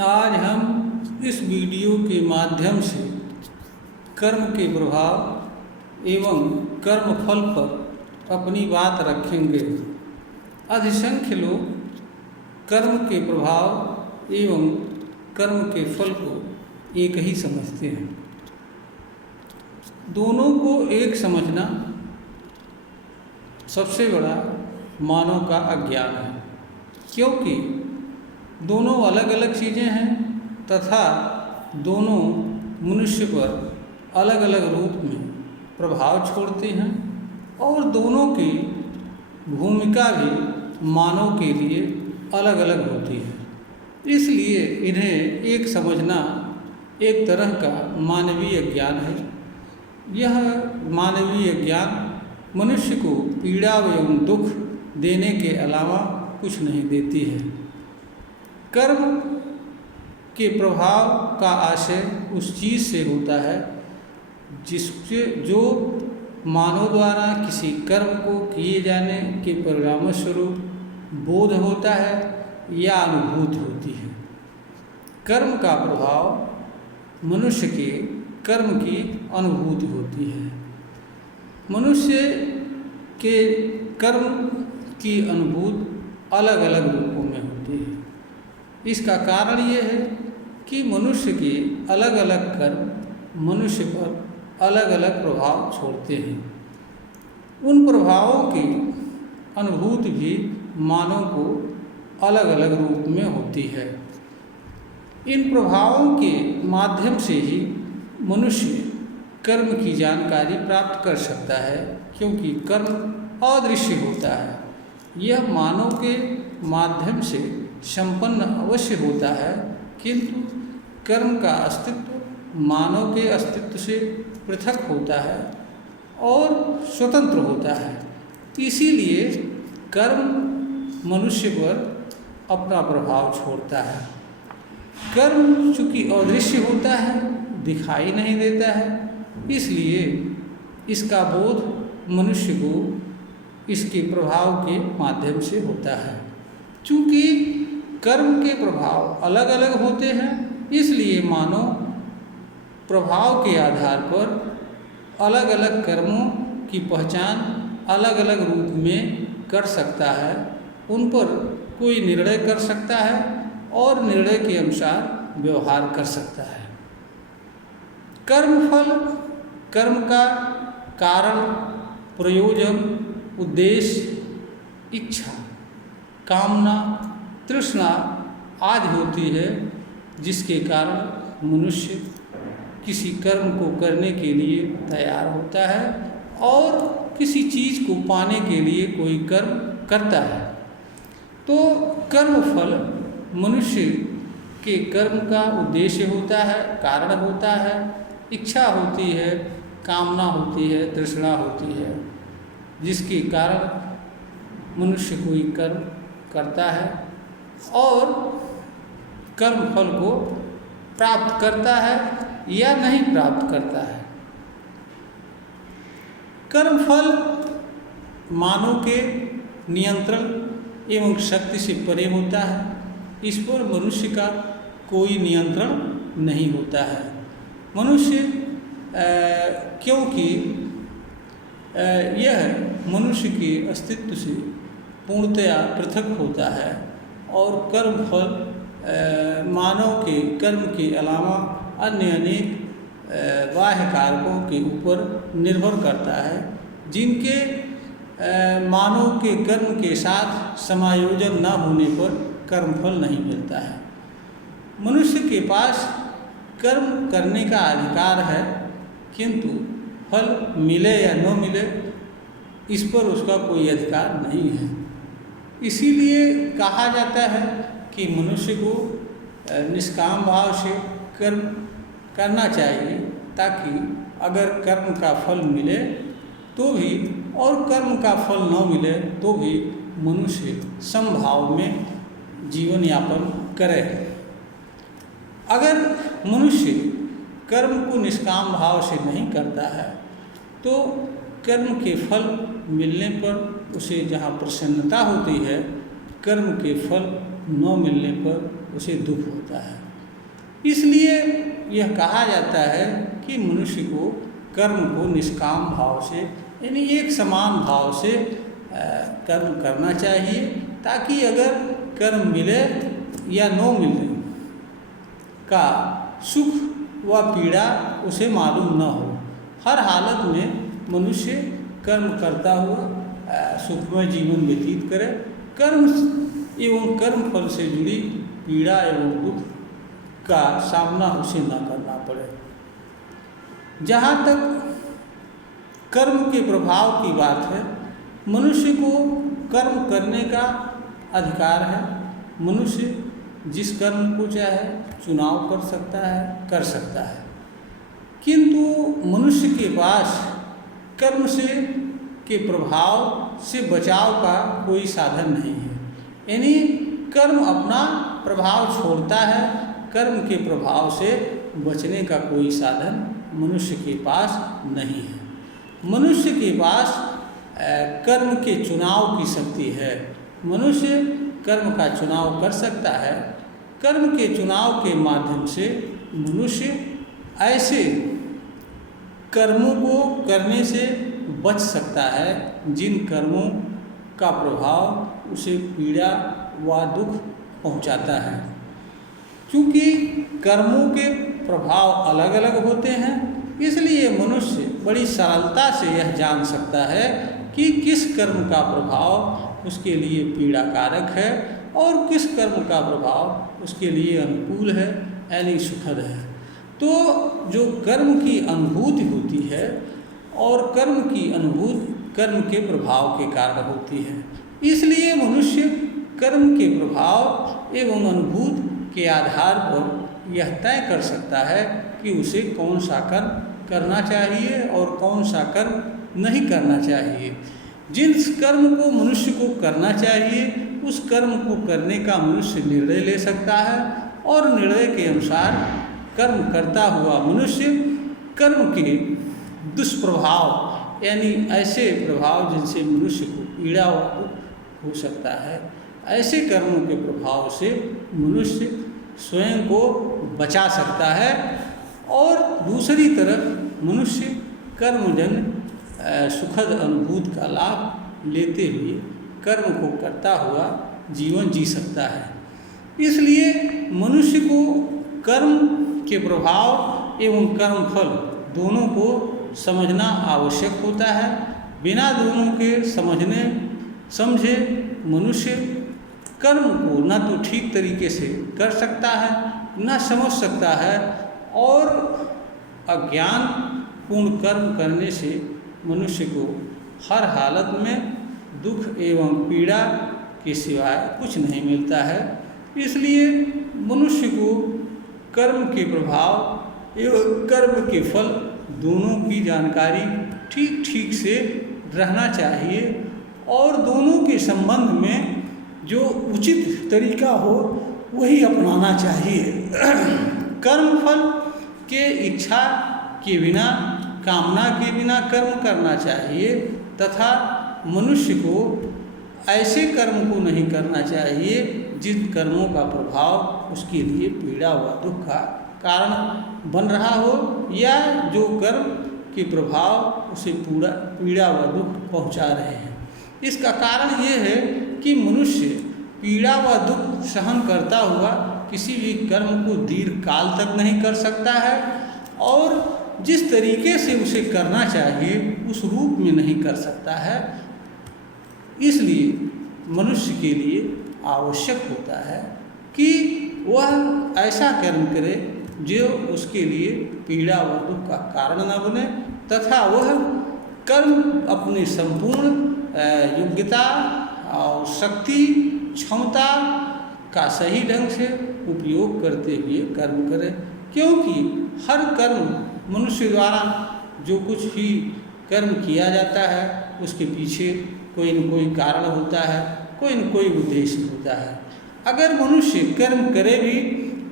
आज हम इस वीडियो के माध्यम से कर्म के प्रभाव एवं कर्म फल पर अपनी बात रखेंगे। अधिसंख्य लोग कर्म के प्रभाव एवं कर्म के फल को एक ही समझते हैं। दोनों को एक समझना सबसे बड़ा मानव का अज्ञान है, क्योंकि दोनों अलग अलग चीज़ें हैं तथा दोनों मनुष्य पर अलग अलग रूप में प्रभाव छोड़ते हैं और दोनों की भूमिका भी मानव के लिए अलग अलग होती है। इसलिए इन्हें एक समझना एक तरह का मानवीय ज्ञान है। यह मानवीय ज्ञान मनुष्य को पीड़ा एवं दुख देने के अलावा कुछ नहीं देती है। कर्म के प्रभाव का आशय उस चीज़ से होता है जिससे जो मानव द्वारा किसी कर्म को किए जाने के परिणाम स्वरूप बोध होता है या अनुभूति होती है। कर्म का प्रभाव मनुष्य के कर्म की अनुभूति होती है। मनुष्य के कर्म की अनुभूति अलग अलग रूपों में होती है। इसका कारण ये है कि मनुष्य के अलग अलग कर्म मनुष्य पर अलग अलग प्रभाव छोड़ते हैं। उन प्रभावों की अनुभूति भी मानव को अलग अलग रूप में होती है। इन प्रभावों के माध्यम से ही मनुष्य कर्म की जानकारी प्राप्त कर सकता है, क्योंकि कर्म अदृश्य होता है। यह मानव के माध्यम से संपन्न अवश्य होता है, किंतु कर्म का अस्तित्व मानव के अस्तित्व से पृथक होता है और स्वतंत्र होता है। इसीलिए कर्म मनुष्य पर अपना प्रभाव छोड़ता है। कर्म चूँकि अदृश्य होता है, दिखाई नहीं देता है, इसलिए इसका बोध मनुष्य को इसके प्रभाव के माध्यम से होता है। चूँकि कर्म के प्रभाव अलग अलग होते हैं, इसलिए मानव प्रभाव के आधार पर अलग अलग कर्मों की पहचान अलग अलग रूप में कर सकता है। उन पर कोई निर्णय कर सकता है और निर्णय के अनुसार व्यवहार कर सकता है। कर्मफल कर्म का कारण, प्रयोजन, उद्देश्य, इच्छा, कामना, तृष्णा आदि होती है, जिसके कारण मनुष्य किसी कर्म को करने के लिए तैयार होता है और किसी चीज़ को पाने के लिए कोई कर्म करता है। तो कर्मफल मनुष्य के कर्म का उद्देश्य होता है, कारण होता है, इच्छा होती है, कामना होती है, तृष्णा होती है, जिसके कारण मनुष्य कोई कर्म करता है और कर्म फल को प्राप्त करता है या नहीं प्राप्त करता है। कर्म फल मानव के नियंत्रण एवं शक्ति से परे होता है। इस पर मनुष्य का कोई नियंत्रण नहीं होता है। मनुष्य क्योंकि यह मनुष्य के अस्तित्व से पूर्णतया पृथक होता है और कर्म फल मानव के कर्म के अलावा अन्य अनेक बाह्य कारकों के ऊपर निर्भर करता है, जिनके मानव के कर्म के साथ समायोजन न होने पर कर्मफल नहीं मिलता है। मनुष्य के पास कर्म करने का अधिकार है, किंतु फल मिले या न मिले इस पर उसका कोई अधिकार नहीं है। इसीलिए कहा जाता है कि मनुष्य को निष्काम भाव से कर्म करना चाहिए, ताकि अगर कर्म का फल मिले तो भी और कर्म का फल न मिले तो भी मनुष्य समभाव में जीवन यापन करे। अगर मनुष्य कर्म को निष्काम भाव से नहीं करता है तो कर्म के फल मिलने पर उसे जहाँ प्रसन्नता होती है, कर्म के फल न मिलने पर उसे दुख होता है। इसलिए यह कहा जाता है कि मनुष्य को कर्म को निष्काम भाव से, यानी एक समान भाव से कर्म करना चाहिए, ताकि अगर कर्म मिले या न मिले का सुख व पीड़ा उसे मालूम न हो। हर हालत में मनुष्य कर्म करता हुआ सुखमय जीवन व्यतीत करे, कर्म एवं कर्म फल से जुड़ी पीड़ा एवं दुख का सामना उसे न करना पड़े। जहाँ तक कर्म के प्रभाव की बात है, मनुष्य को कर्म करने का अधिकार है। मनुष्य जिस कर्म को चाहे चुनाव कर सकता है, किंतु मनुष्य के पास कर्म के प्रभाव से बचाव का कोई साधन नहीं है। यानी कर्म अपना प्रभाव छोड़ता है, कर्म के प्रभाव से बचने का कोई साधन मनुष्य के पास नहीं है। मनुष्य के पास कर्म के चुनाव की शक्ति है। मनुष्य कर्म का चुनाव कर सकता है। कर्म के चुनाव के माध्यम से मनुष्य ऐसे कर्मों को करने से बच सकता है जिन कर्मों का प्रभाव उसे पीड़ा व दुख पहुंचाता है। क्योंकि कर्मों के प्रभाव अलग अलग होते हैं, इसलिए मनुष्य बड़ी सरलता से यह जान सकता है कि किस कर्म का प्रभाव उसके लिए पीड़ा कारक है और किस कर्म का प्रभाव उसके लिए अनुकूल है, यानी सुखद है। तो जो कर्म की अनुभूति होती है और कर्म की अनुभूति कर्म के प्रभाव के कारण होती है, इसलिए मनुष्य कर्म के प्रभाव एवं अनुभूति के आधार पर यह तय कर सकता है कि उसे कौन सा कर्म करना चाहिए और कौन सा कर्म नहीं करना चाहिए। जिस कर्म को मनुष्य को करना चाहिए उस कर्म को करने का मनुष्य निर्णय ले सकता है और निर्णय के अनुसार कर्म करता हुआ मनुष्य कर्म के दुष्प्रभाव, यानी ऐसे प्रभाव जिनसे मनुष्य को पीड़ा हो सकता है, ऐसे कर्मों के प्रभाव से मनुष्य स्वयं को बचा सकता है। और दूसरी तरफ मनुष्य कर्मजन्य सुखद अनुभूति का लाभ लेते हुए कर्म को करता हुआ जीवन जी सकता है। इसलिए मनुष्य को कर्म के प्रभाव एवं कर्म फल दोनों को समझना आवश्यक होता है। बिना दोनों के समझे मनुष्य कर्म को न तो ठीक तरीके से कर सकता है, न समझ सकता है, और अज्ञान पूर्ण कर्म करने से मनुष्य को हर हालत में दुख एवं पीड़ा के सिवाय कुछ नहीं मिलता है। इसलिए मनुष्य को कर्म के प्रभाव एवं कर्म के फल दोनों की जानकारी ठीक से रहना चाहिए और दोनों के संबंध में जो उचित तरीका हो वही अपनाना चाहिए। कर्म फल के इच्छा के बिना, कामना के बिना कर्म करना चाहिए तथा मनुष्य को ऐसे कर्म को नहीं करना चाहिए जिन कर्मों का प्रभाव उसके लिए पीड़ा व दुख का कारण बन रहा हो, या जो कर्म के प्रभाव उसे पीड़ा व दुख पहुंचा रहे हैं। इसका कारण ये है कि मनुष्य पीड़ा व दुख सहन करता हुआ किसी भी कर्म को दीर्घ काल तक नहीं कर सकता है और जिस तरीके से उसे करना चाहिए उस रूप में नहीं कर सकता है। इसलिए मनुष्य के लिए आवश्यक होता है कि वह ऐसा कर्म करे जो उसके लिए पीड़ा व दुख का कारण न बने तथा वह कर्म अपनी संपूर्ण योग्यता और शक्ति क्षमता का सही ढंग से उपयोग करते हुए कर्म करे। क्योंकि हर कर्म मनुष्य द्वारा जो कुछ भी कर्म किया जाता है उसके पीछे कोई न कोई कारण होता है, कोई न कोई उद्देश्य होता है। अगर मनुष्य कर्म करे भी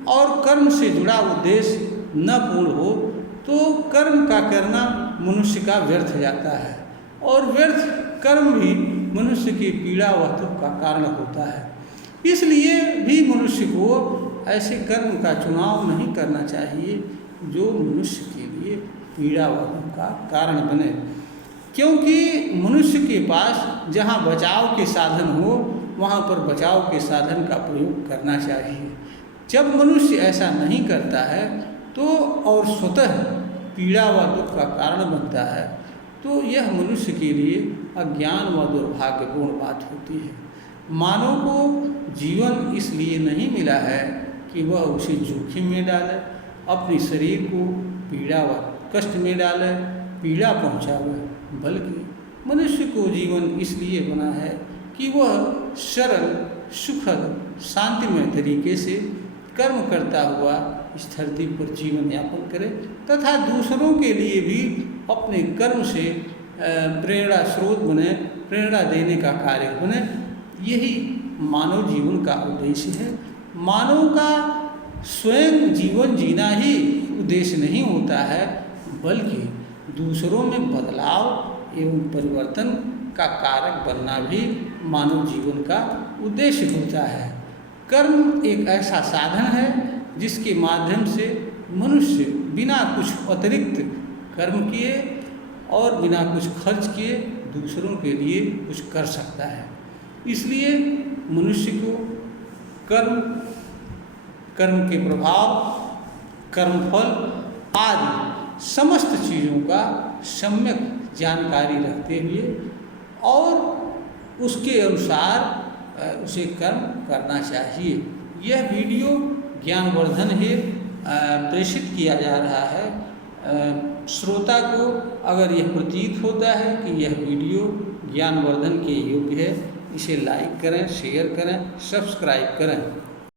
और कर्म से जुड़ा उद्देश्य न पूर्ण हो तो कर्म का करना मनुष्य का व्यर्थ जाता है और व्यर्थ कर्म भी मनुष्य की पीड़ा व दुख का कारण होता है। इसलिए भी मनुष्य को ऐसे कर्म का चुनाव नहीं करना चाहिए जो मनुष्य के लिए पीड़ा का कारण बने, क्योंकि मनुष्य के पास जहाँ बचाव के साधन हो वहाँ पर बचाव के साधन का प्रयोग करना चाहिए। जब मनुष्य ऐसा नहीं करता है तो और स्वतः पीड़ा व दुख का कारण बनता है तो यह मनुष्य के लिए अज्ञान व दुर्भाग्यपूर्ण बात होती है। मानव को जीवन इसलिए नहीं मिला है कि वह उसे जोखिम में डाले, अपने शरीर को पीड़ा व कष्ट में डाले, पीड़ा पहुँचावे, बल्कि मनुष्य को जीवन इसलिए बना है कि वह सरल, सुखद, शांतिमय तरीके से कर्म करता हुआ इस धरती पर जीवन यापन करे तथा दूसरों के लिए भी अपने कर्म से प्रेरणा स्रोत बने, प्रेरणा देने का कार्य बने। यही मानव जीवन का उद्देश्य है। मानव का स्वयं जीवन जीना ही उद्देश्य नहीं होता है, बल्कि दूसरों में बदलाव एवं परिवर्तन का कारक बनना भी मानव जीवन का उद्देश्य होता है। कर्म एक ऐसा साधन है जिसके माध्यम से मनुष्य बिना कुछ अतिरिक्त कर्म किए और बिना कुछ खर्च किए दूसरों के लिए कुछ कर सकता है। इसलिए मनुष्य को कर्म के प्रभाव, कर्मफल आदि समस्त चीज़ों का सम्यक जानकारी रखते हुए और उसके अनुसार उसे कर्म करना चाहिए। यह वीडियो ज्ञानवर्धन है प्रेषित किया जा रहा है। श्रोता को अगर यह प्रतीत होता है कि यह वीडियो ज्ञानवर्धन के योग्य है, इसे लाइक करें, शेयर करें, सब्सक्राइब करें।